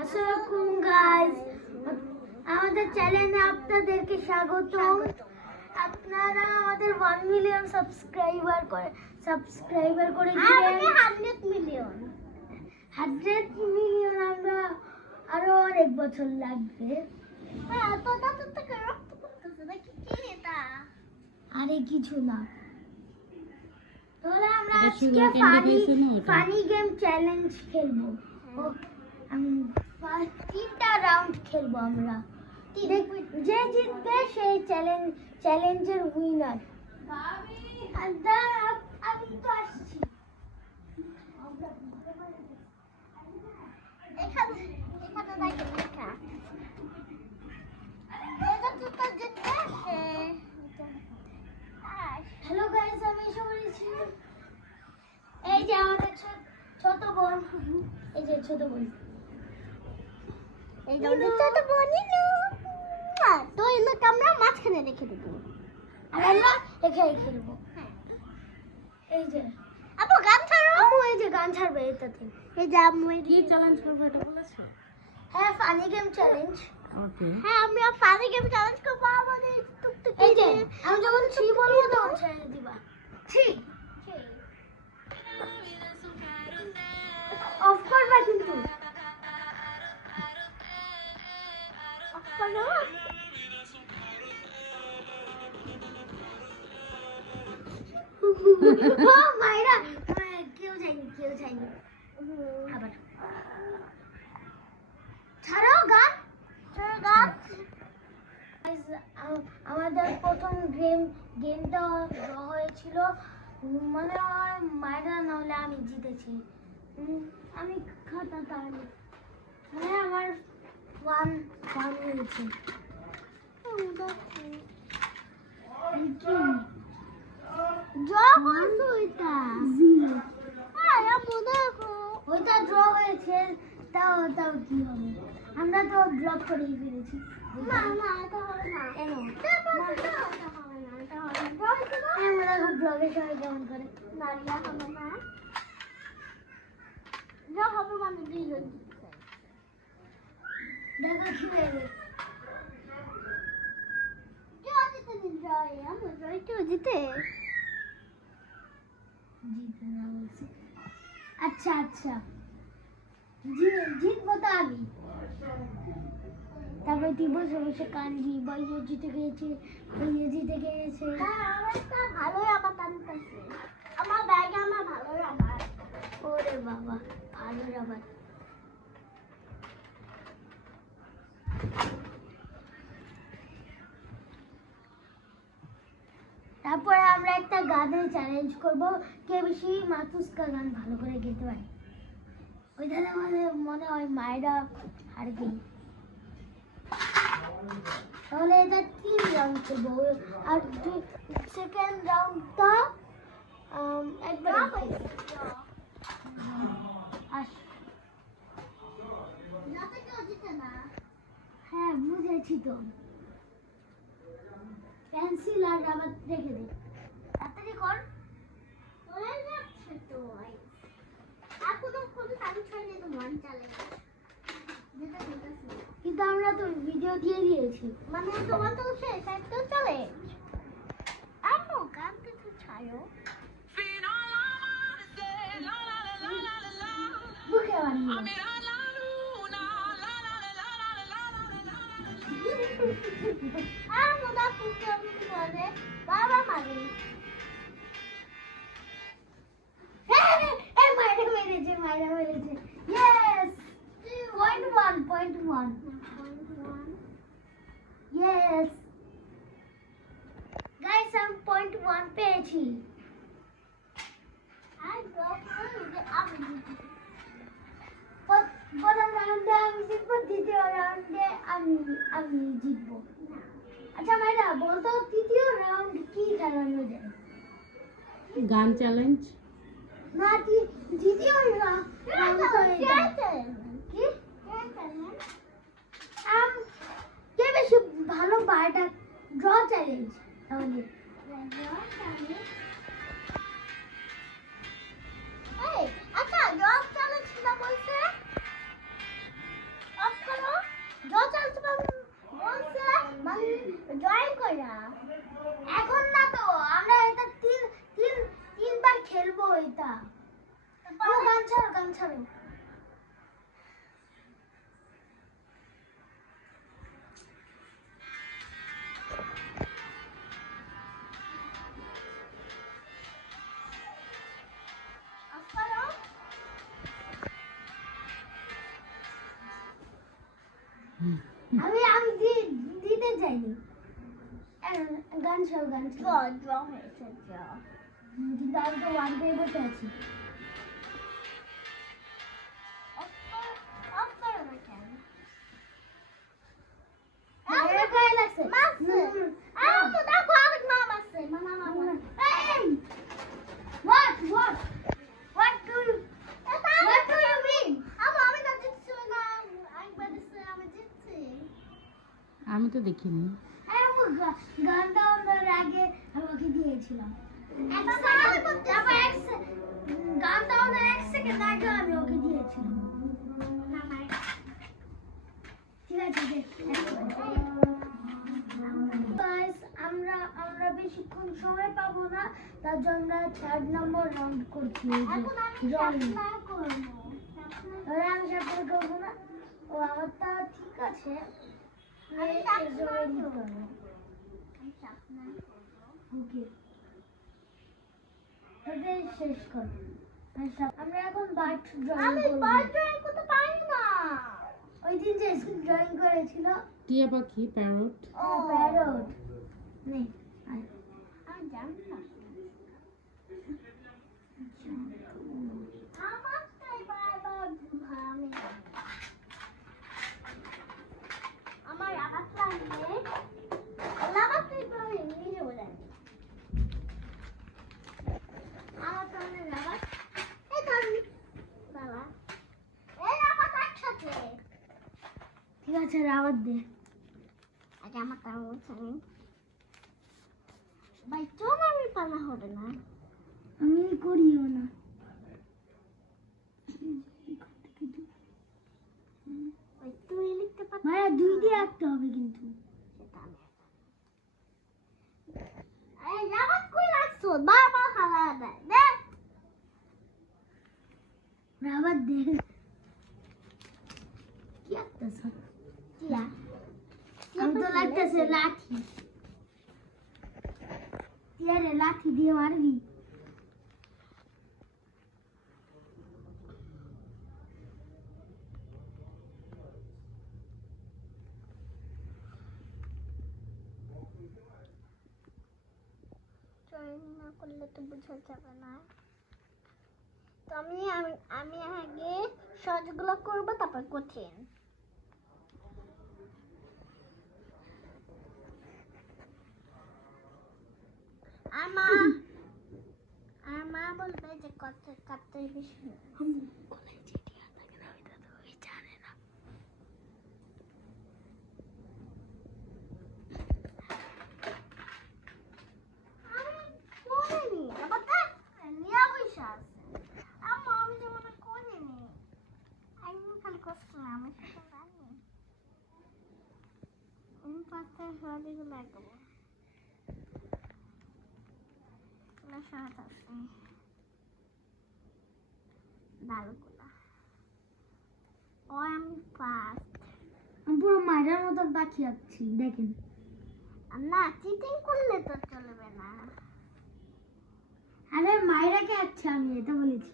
আসসালামু গাইস, আমাদের চ্যানেলে আপনাদেরকে স্বাগতম। আপনারা আমাদের 1 মিলিয়ন সাবস্ক্রাইবার করে দিবেন। 100 মিলিয়ন আমরা আরো অনেক বছর লাগবে। আরে কিছু না, তাহলে আমরা আজকে ফানি গেম চ্যালেঞ্জ খেলবো। আমি 3টা রাউন্ড খেলবো আমরা। যে জিতবে সেই চ্যালেঞ্জের উইনার। আমি তো আসছি। হ্যালো গাইস, আমি এসে পড়েছি। এই যে আমাদের ছোট বোন, এই যে ছোট বোন, এই যে ছোট বোন তো এনাকে আমরা মাঝখানে রেখে দেবো আর আমরা এখানে খেলবো। এই যে আপু গান ছাড়ো, আপু এই যে গান ছাড়বে এটাতে। এই যে আমি কি চ্যালেঞ্জ করব এটা বলেছো? হ্যাঁ, ফানি গেম চ্যালেঞ্জ। ওকে, হ্যাঁ আমরা ফানি গেম চ্যালেঞ্জ করব। আমাদের টুকটুক এই যে আমি যখন 3 বলবো তখন ছেড়ে দিবা। 3 অফ করবা কিন্তু। অফ করো। ও মাইরা, কেউ যায়নি। আবার ছাড়ো গান। আমাদের প্রথম গেমটা ড্র হয়েছিল। মনে হয় মাইরা না হলে আমি জিতেছি। আমি খাতা তাহলে হ্যাঁ আমার 1 হয়েছে। ওইটা ড্র হয়েছে, তাও কি হবে? আমরা তো ব্লক করে ফেলেছি। ব্লগে সবাই কেমন করে হবে মানে 2 জন দেখা কি হবে। আচ্ছা জিতবো তো আমি। তারপরে তুই বসে বসে কানবি, বইয়ে জিতে গিয়েছে। ভালোই আবার কানতেছে। আমার ব্যাগে আমার ভালোই আবার। ওরে বাবা, ভালোই আবার। তারপরে আমরা একটা গানের চ্যালেঞ্জ করব, কে বেশি মাতুস্কা গান ভালো করে গাইতে পারে। ওইখানে মনে হয় মায়েরা হারবে। তাহলে এটা 3 রাউন্ড করবো আর সেকেন্ড রাউন্ডটা একবার হ্যাঁ বুঝেছি তো। পেন্সিল আর রাবার রেখে দে, তাড়াতাড়ি কর। কিন্তু আমরা তো ভিডিও দিয়ে দিয়েছি, মানে তোমার তো শেষ একটু চলে। আপু গান কিছু ছাড়ো, বুকে বানিয়ে বাবা মানে মাইরা মেরেছে। Yes! Point one. Yes! Guys, I'm point 1 পেয়েছি। প্রথম রাউন্ডে আমি জিতবো, দ্বিতীয় রাউন্ডে আমি জিতবো। আচ্ছা মাইরা বলতো, তৃতীয় রাউন্ড কি খেলানো যায়? গান চ্যালেঞ্জ না, দ্বিতীয় রাউন্ড কি কে বেশি ভালো বারটা ড্র চ্যালেঞ্জ। তাহলে আচ্ছা ড্র চ্যালেঞ্জ না বলছে গান ছাড়ো গান ছাড়ো। আমি আমি দিতে চাইনি। গান ছাড়ো গান ছাড়ো। ড্র হয়েছে ড্র। কিন্তু আমি তো ওয়ান পেয়ে বসে আছি। আমি তো দেখিনি। গানটা আমরা আগে আমাকে দিয়েছিলাম। গানটা আমরা 1 সেকেন্ড আগে আমি ওকে দিয়েছিলাম। ঠিক আছে গাইস, আমরা বেশিক্ষণ সময় পাবো না, তার জন্য 3 নম্বর রাউন্ড করছি। আমি সাথে করবো না। ও আমারটা ঠিক আছে। শেষ কর। আমরা এখন বার্ড ড্রয়িং করতে পারি না। ওই দিন যে ড্রয়িং করেছিল টিয়া পাখি, প্যারট। ও প্যারট নেই। আমি জানি না। আমারটাই বারবার আমি আমার আবার লাগবে। লাগাতেই পারি নিজে বলে। আমার তো অনেক লাগাত। এই ধর বাবা। এই লাগাত একসাথে। ঠিক আছে রাবাত দে। আগে আমার তাও বলছি ভাই চল আমি পালা হবে না। আমি করিও না। তুই লিখতে পারছিস? মায়া 2 দিয়ে আঁকতে হবে কিন্তু। সেটা আমি এই রাবাত কই রাখছো? বারবার হালা দেয়। দে রাবাত দে। কি আঁকতেছ? কিয়া আমি তো লাগতেছে লাঠি। রে লাঠি দিয়ে মারবি? না করলে তো বোঝা যাবে না। তো আমি আগে সহজগুলো করবো, তারপর কঠিন। আর মা বলবে যে কত বেশি জানে না। পুরো মায়ের মতন পাখি আঁকছি দেখেন। না চিটিং করলে তো চলবে না। আরে মায়েরাকে আঁকছি আমি, এটা বলেছি।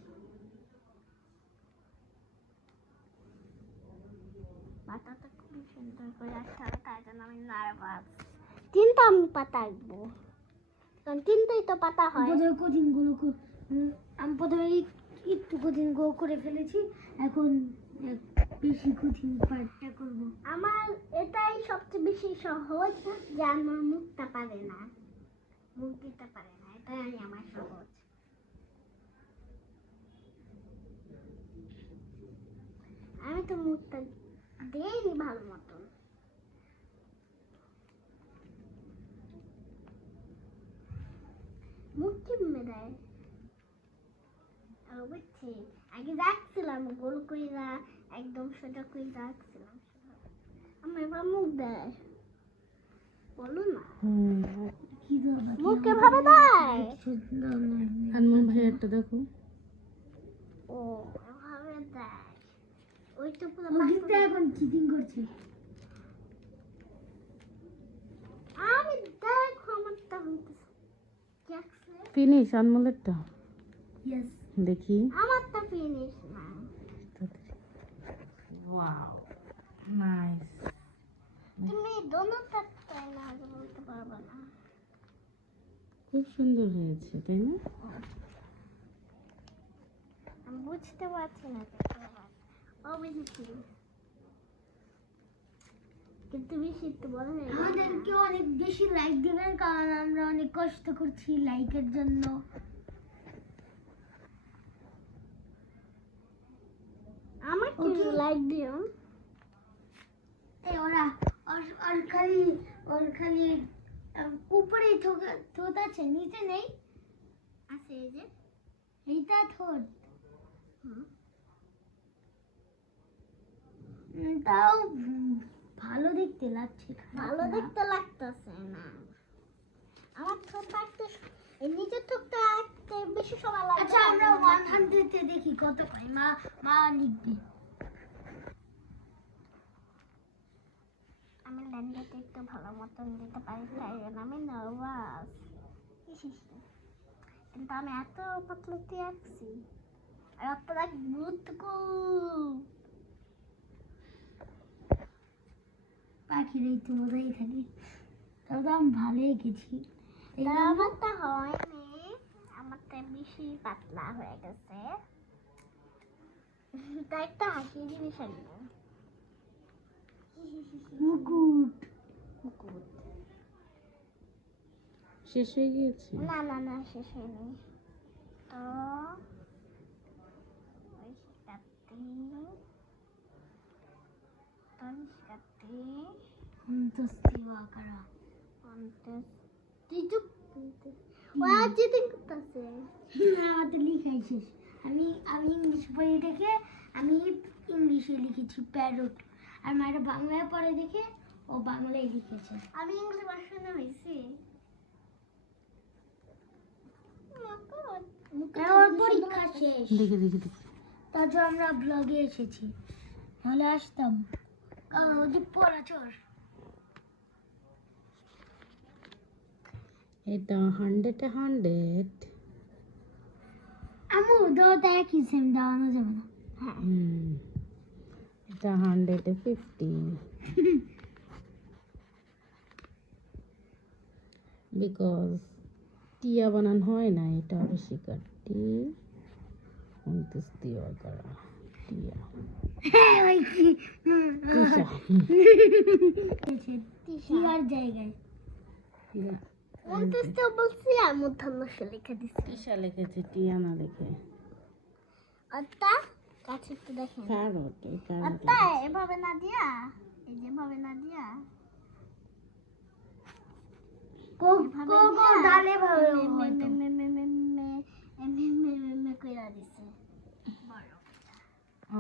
পাতাটা খুব সুন্দর করে আঁকতে হবে, তাই জন্য আমি নার্ভাস। কিন্তু আমি পাতা আঁকবো, কারণ তিনটেই তো পাতা হয়। আমি প্রথমে একটু কঠিন করে ফেলেছি, এখন বেশি কঠিন পার্টটা করব। আমার এটাই সবচেয়ে বেশি সহজ, যে আমার মুখটা পারে না, মুখ দিতে পারে না, এটাই আমার সহজ। আমি তো মুখটা দেইনি ভালো মতন। মুখ কেমনে দেয় বুঝছি। আগে রাখছিলাম গোল কইরা, একদম সোজা করে রাখছিলাম। আমার এবার মুখ দেয়, বলো না মুখে ভাবে দেয়। আনমন ভাই একটা দেখো। ও এভাবে দেখ ওইটা পুরো কিন্তু এখন চিটিং করছে। আমি দেখো আমারটা হইতেছে দেখছে ফিনিশ আনমোলেরটা ইয়েস, দেখি। আমারটা ফিনিশ না ওয়াও নাইস। তুমি দোনোটা তাই না আগে বলতে পারবে না খুব সুন্দর হয়েছে তাই না? আমি বুঝতে পারছি না ও বুঝেছি কিন্তু বেশি একটু বড় হয়ে গেছে। আমাদেরকে অনেক বেশি লাইক দিবেন, কারণ আমরা অনেক কষ্ট করছি লাইকের জন্য। আমাকে লাইক দিও ওরা ওর খালি উপরেই থোত আছে, নিচে নেই। আছে এই যে এইটা থোত। তাও ভালো দেখতে লাগছে, ভালো দেখতে লাগতেছে না আমার ঠোঁটটা একটু এই নিচের ঠোঁটটা একটু বেশি সময় লাগে। আচ্ছা আমরা 100 তে দেখি কত পাই। মা লিখবে। আমি ল্যান্ডাতে একটু ভালো মতন দিতে পারি তাই জন্য আমি নার্ভাস কিন্তু আমি এত পাতলা দিয়ে আঁকছি আর আপনারা গুরুত্বকু পাখিরাই তো বোঝাই থাকে। তাও তো আমি ভালোই গেছি। আমারটা হয়নি আমারটা বেশি পাতলা হয়ে গেছে তাই একটা হাসি জিনিস আনবো মুকুট শেষ হয়ে গিয়েছে। না না না শেষ হয়নি তো ওই শিকারটি সন্তুষ্টি আকারা। তুই চুপ ওরা চিটিং করতেছে আমার তো লিখাই শেষ। আমি ইংলিশ বই দেখে আমি ইংলিশে লিখেছি প্যারট, আর মায়েরা বাংলায় পড়ে দেখে ও বাংলায় লিখেছে। আমি ইংলিশ ভার্সনে হয়েছি ওর পরীক্ষা শেষ, দেখি দেখি দেখি। তারপর আমরা ব্লগে এসেছি, নাহলে আসতাম কারণ ওদের পড়াচর। এটা 100-এ 100। আমু দুটো একই সেম, দাঁড়ানো যাবে না। এটা 100-এ 50 বিকজ টিয়া বানান হয় না, এটা হবে শিকারটি অন্ত্যেষ্টি করা টিয়া হ্যাঁ ওই কি তিশা। টিয়ার জায়গায় টিয়া অন্তত বলছি আর মধ্যাহ্ন লিখে দিচ্ছি তিশা লিখেছে, টিয়া না লিখে। অর্থা কাছে একটু দেখেন প্যারট, এই প্যারট অর্থা এভাবে না দিয়া এই যেভাবে না দিয়া ডালে ভাবে কইরা দিছে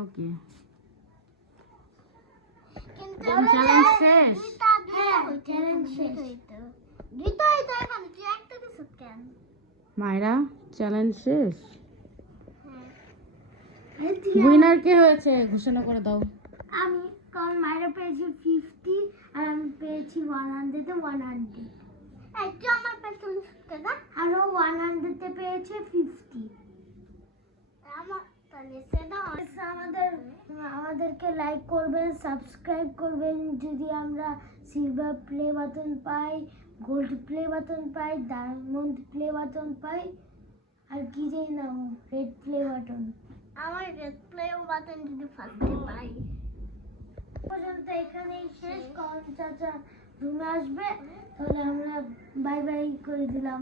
ওকে। কিন্তু চ্যালেঞ্জ শেষ। চ্যালেঞ্জ শেষ দুইটাই তো এখন তুই একটা দিছিস কেন মায়েরা চ্যালেঞ্জ শেষ। হ্যাঁ উইনার কে হয়েছে ঘোষণা করে দাও। আমি, কারণ মায়েরা পেয়েছি 50 আর আমি পেয়েছি 100-তে 100, একটু আমার পেছনে শুতে দা আরো 100-তে পেয়েছে 50। আমার তাহলে সেটা আমাদেরকে লাইক করবেন, সাবস্ক্রাইব করবেন। যদি আমরা সিলভার প্লে বাটন পাই, গোল্ড প্লে বাটন পাই, ডায়মন্ড প্লে বাটন পাই, আর কি জানি না রেড প্লে বাটন আমার রেড প্লে বাটন যদি ফার্স্টে পাই পর্যন্ত এখানেই শেষ। কারণ চাচা রুমে আসবে, তাহলে আমরা বাই বাই করে দিলাম।